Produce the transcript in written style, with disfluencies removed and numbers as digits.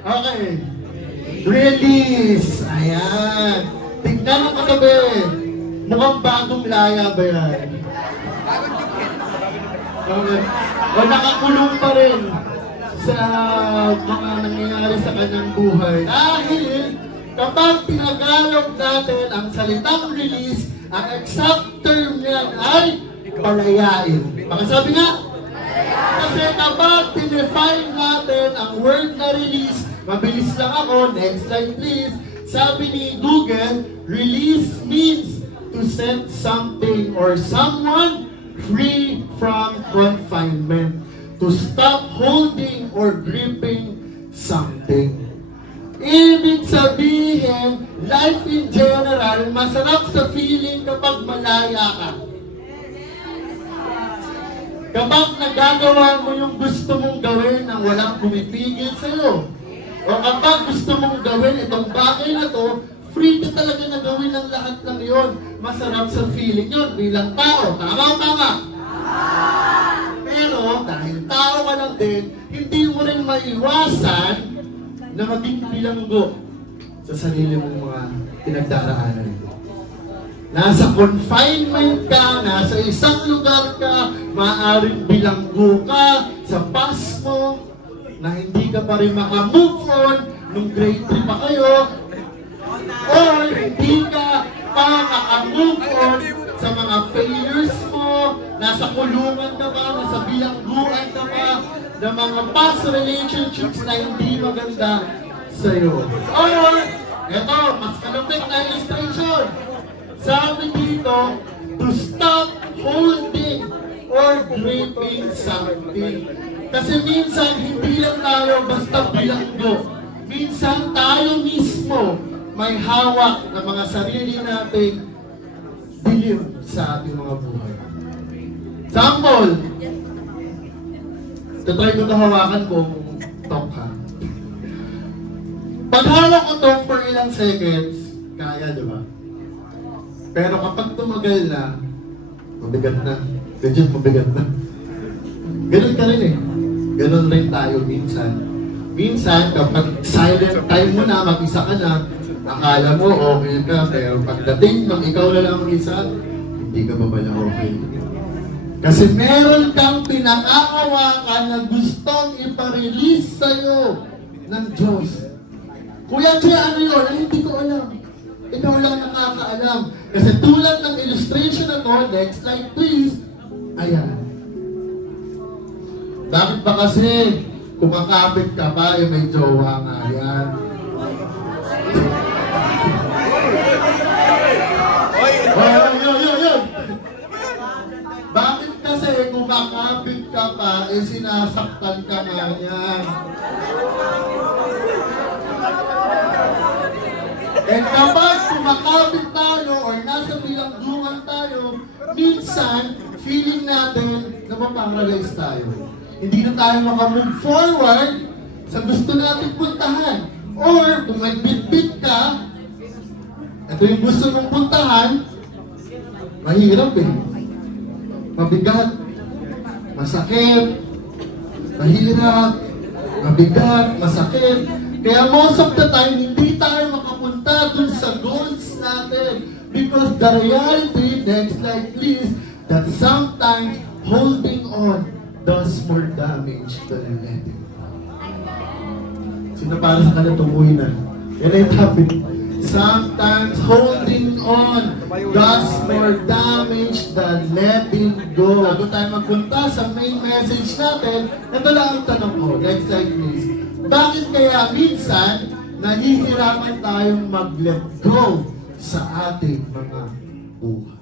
Okay. Release. Ayan. Tignan mo katabi. Mukhang bagong laya ba yan? Okay. O nakakulong pa rin sa mga nangyayari sa kanyang buhay. Dahil kapag tinagalog natin ang salitang release, ang exact term niyan ay palayain. Pakasabi nga? Kasi kapag pinefine natin ang word na release, mabilis lang ako, next slide please. Sabi ni Google, release means to set something or someone free from confinement. To stop holding or gripping something. Ibig sabihin, life in general, masarap sa feeling kapag malaya ka. Kapag nagagawa mo yung gusto mong gawin nang walang pumipigil sa'yo. O kapag gusto mong gawin itong bagay na to, free ka talaga na gawin ang lahat ng yon. Masarap sa feeling yon bilang tao. Tama o tama? Pero dahil tao ka lang din, hindi mo rin maiwasan na maging bilanggo sa sarili mong mga pinagdaraanan. Nasa confinement ka, nasa isang lugar ka, maaaring bilanggo ka sa past mo, na hindi ka pa rin makamove on nung grade 3 pa kayo, or hindi ka pa makamove on sa mga failures mo, nasa kulungan ka pa, nasa bilangguan ka pa, ng mga past relationships na hindi maganda sa'yo. Or, eto, mas kalapit na illustration. Sabi dito, to stop holding or gripping something. Kasi minsan, hindi lang tayo basta bilanggo. Minsan, tayo mismo may hawak ng mga sarili nating dilim sa ating mga buhay. Sample, tatry ko ito hawakan kung talk ha. Pag hawak ko ito for ilang seconds, kaya, di ba? Pero kapag tumagal na, mabigat na. Ganyan, mabigat na. Ganun ka rin eh. Ganun rin tayo minsan. Minsan, kapag silent time mo na, mag-isa ka na, akala mo okay ka, pero pagdating ng ikaw na lang mag-isa, hindi ka ba pala okay? Kasi meron kang pinakaawakan na gustong iparelease sa'yo ng Diyos. Kuya Jay, ano yun? Ay, hindi ko alam. Ikaw lang nakakaalam. Kasi tulad ng illustration na to, next slide please, ayan. Bakit ba kasi kumakapit ka pa, eh may jowa nga yan? Yun. Bakit kasi kumakapit ka pa, eh sinasaktan ka nga yan? And kapag kumakapit tayo or nasa bilangguan tayo, minsan, feeling natin na maparalyze tayo. Hindi na tayo makamove forward sa gusto natin puntahan. Or, kung nagbitbit ka, ito yung gusto mong puntahan, mahirap eh. Mabigat, masakit, mahirap, mabigat, masakit. Kaya most of the time, hindi tayo makapunta dun sa goals natin. Because the reality, next slide please, that sometimes holding on does more damage than letting go. Sino para sa kanila tumuhin na? Yan ay topic. Sometimes holding on does more damage than letting go. Bago tayo magpunta sa main message natin, ito lang ang tanong ko. Next slide please. Bakit kaya minsan nahihirapan tayong mag-let go sa ating mga buhay?